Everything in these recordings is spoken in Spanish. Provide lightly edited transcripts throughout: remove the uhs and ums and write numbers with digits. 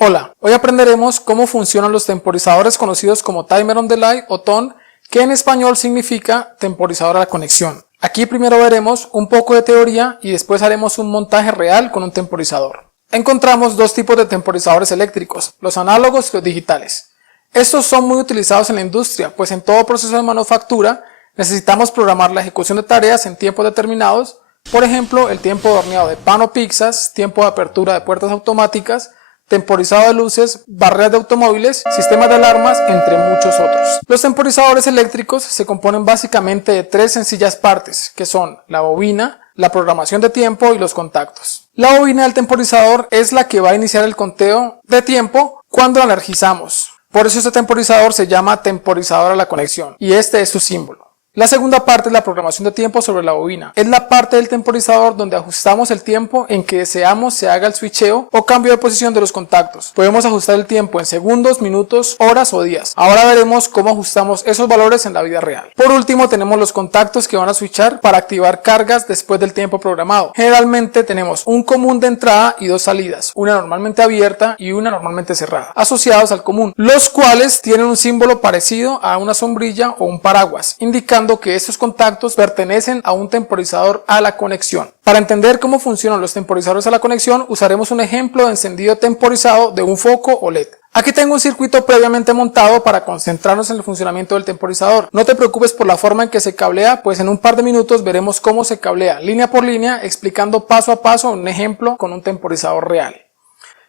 Hola, hoy aprenderemos cómo funcionan los temporizadores conocidos como Timer on Delay o TON, que en español significa temporizador a la conexión. Aquí primero veremos un poco de teoría y después haremos un montaje real con un temporizador. Encontramos dos tipos de temporizadores eléctricos, los análogos y los digitales. Estos son muy utilizados en la industria, pues en todo proceso de manufactura necesitamos programar la ejecución de tareas en tiempos determinados, por ejemplo, el tiempo de horneado de pan o pizzas, tiempo de apertura de puertas automáticas, temporizado de luces, barreras de automóviles, sistemas de alarmas, entre muchos otros. Los temporizadores eléctricos se componen básicamente de tres sencillas partes, que son la bobina, la programación de tiempo y los contactos. La bobina del temporizador es la que va a iniciar el conteo de tiempo cuando la energizamos. Por eso este temporizador se llama temporizador a la conexión, y este es su símbolo. La segunda parte es la programación de tiempo sobre la bobina. Es la parte del temporizador donde ajustamos el tiempo en que deseamos se haga el switcheo o cambio de posición de los contactos. Podemos ajustar el tiempo en segundos, minutos, horas o días. Ahora veremos cómo ajustamos esos valores en la vida real. Por último tenemos los contactos que van a switchar para activar cargas después del tiempo programado. Generalmente tenemos un común de entrada y dos salidas, una normalmente abierta y una normalmente cerrada, asociados al común, los cuales tienen un símbolo parecido a una sombrilla o un paraguas, indicando que estos contactos pertenecen a un temporizador a la conexión. Para entender cómo funcionan los temporizadores a la conexión, usaremos un ejemplo de encendido temporizado de un foco o LED. Aquí tengo un circuito previamente montado para concentrarnos en el funcionamiento del temporizador. No te preocupes por la forma en que se cablea, pues en un par de minutos veremos cómo se cablea línea por línea, explicando paso a paso un ejemplo con un temporizador real.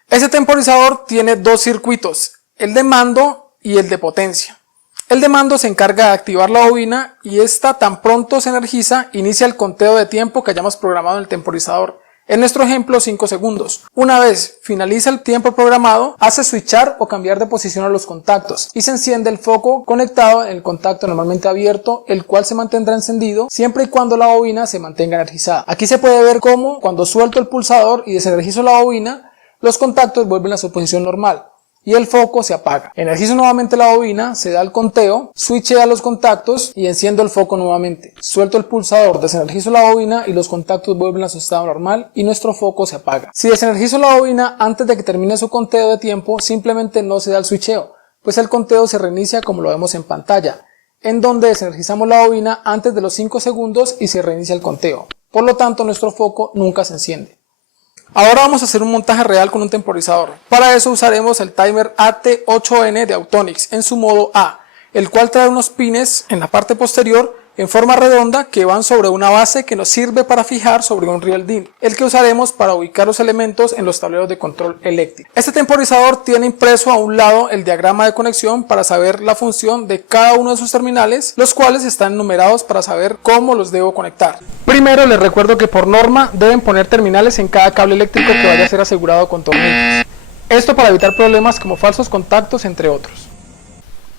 Este temporizador tiene dos circuitos, el de mando y el de potencia. El de mando se encarga de activar la bobina y esta tan pronto se energiza, inicia el conteo de tiempo que hayamos programado en el temporizador. En nuestro ejemplo 5 segundos. Una vez finaliza el tiempo programado, hace switchar o cambiar de posición a los contactos y se enciende el foco conectado en el contacto normalmente abierto, el cual se mantendrá encendido siempre y cuando la bobina se mantenga energizada. Aquí se puede ver cómo cuando suelto el pulsador y desenergizo la bobina, los contactos vuelven a su posición normal y el foco se apaga. Energizo nuevamente la bobina, se da el conteo, switchea los contactos y enciendo el foco nuevamente. Suelto el pulsador, desenergizo la bobina y los contactos vuelven a su estado normal y nuestro foco se apaga. Si desenergizo la bobina antes de que termine su conteo de tiempo, simplemente no se da el switcheo, pues el conteo se reinicia como lo vemos en pantalla, en donde desenergizamos la bobina antes de los 5 segundos y se reinicia el conteo. Por lo tanto, nuestro foco nunca se enciende. Ahora vamos a hacer un montaje real con un temporizador. Para eso usaremos el timer AT8N de Autonix en su modo A, el cual trae unos pines en la parte posterior en forma redonda que van sobre una base que nos sirve para fijar sobre un real DIN, el que usaremos para ubicar los elementos en los tableros de control eléctrico. Este temporizador tiene impreso a un lado el diagrama de conexión para saber la función de cada uno de sus terminales, los cuales están numerados para saber cómo los debo conectar. Primero les recuerdo que por norma deben poner terminales en cada cable eléctrico que vaya a ser asegurado con tornillos. Esto para evitar problemas como falsos contactos, entre otros.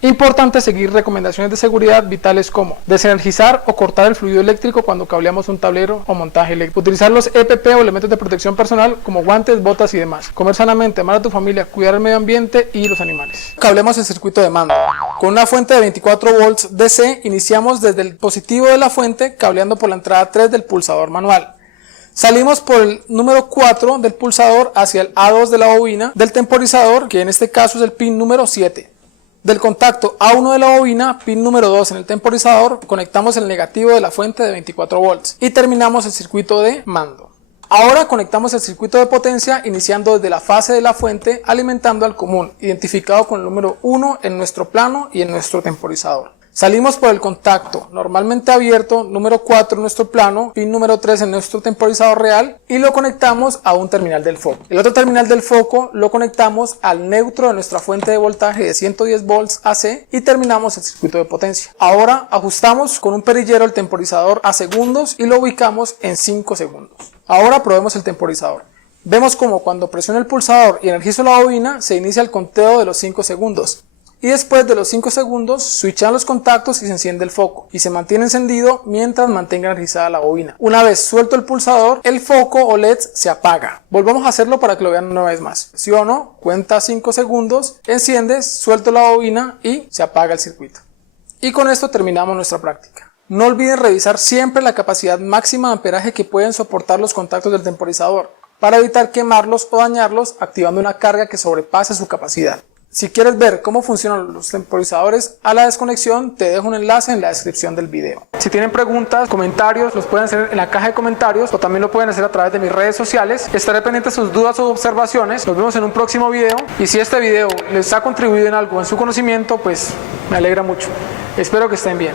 Importante seguir recomendaciones de seguridad vitales como desenergizar o cortar el fluido eléctrico cuando cableamos un tablero o montaje eléctrico, utilizar los EPP o elementos de protección personal como guantes, botas y demás, comer sanamente, amar a tu familia, cuidar el medio ambiente y los animales. Cablemos el circuito de mando. Con una fuente de 24 volts DC iniciamos desde el positivo de la fuente cableando por la entrada 3 del pulsador manual. Salimos por el número 4 del pulsador hacia el A2 de la bobina del temporizador, que en este caso es el pin número 7. Del contacto A1 de la bobina, pin número 2 en el temporizador, conectamos el negativo de la fuente de 24 volts y terminamos el circuito de mando. Ahora conectamos el circuito de potencia iniciando desde la fase de la fuente alimentando al común, identificado con el número 1 en nuestro plano y en nuestro temporizador. Salimos por el contacto normalmente abierto, número 4 en nuestro plano, pin número 3 en nuestro temporizador real y lo conectamos a un terminal del foco. El otro terminal del foco lo conectamos al neutro de nuestra fuente de voltaje de 110 volts AC y terminamos el circuito de potencia. Ahora ajustamos con un perillero el temporizador a segundos y lo ubicamos en 5 segundos. Ahora probemos el temporizador. Vemos como cuando presiono el pulsador y energizo la bobina se inicia el conteo de los 5 segundos. Y después de los 5 segundos, switchan los contactos y se enciende el foco. Y se mantiene encendido mientras mantenga energizada la bobina. Una vez suelto el pulsador, el foco o LED se apaga. Volvamos a hacerlo para que lo vean una vez más. ¿Sí o no? Cuenta 5 segundos, enciendes, suelto la bobina y se apaga el circuito. Y con esto terminamos nuestra práctica. No olviden revisar siempre la capacidad máxima de amperaje que pueden soportar los contactos del temporizador. para evitar quemarlos o dañarlos activando una carga que sobrepase su capacidad. Si quieres ver cómo funcionan los temporizadores a la desconexión, te dejo un enlace en la descripción del video. Si tienen preguntas, comentarios, los pueden hacer en la caja de comentarios o también lo pueden hacer a través de mis redes sociales. Estaré pendiente de sus dudas o observaciones. Nos vemos en un próximo video y si este video les ha contribuido en algo en su conocimiento, pues me alegra mucho. Espero que estén bien.